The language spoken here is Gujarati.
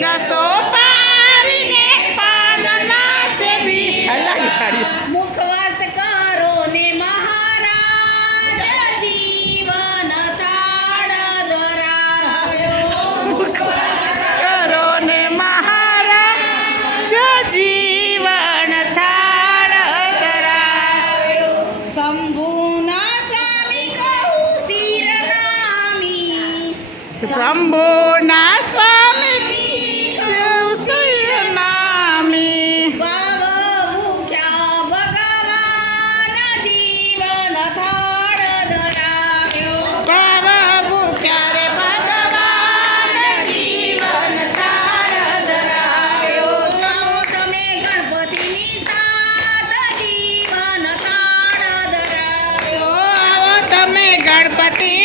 સિંગ સોપારીને પાનના સેવી અલ્લાહ સાડી મુખવાસ કરો ને મહારાજ જીવન થાળ ધરાવ્યો મુખવાસ કરો ને મહારાજ જીવન થાળ ધરાવ્યો શંભુના સ્વામી કહું શિરનામી શંભુના સ્વામી નામી ભાવ ભૂખ્યા ભગવાન જીવન થાળ ધરાવ્યો બાબા ભૂખ્યા રે ભગવાન જીવન થાળ ધરાવ્યો આવો તમે ગણપતિની સાથ જીવન થાળ ધરાવ્યો આવો તમે ગણપતિ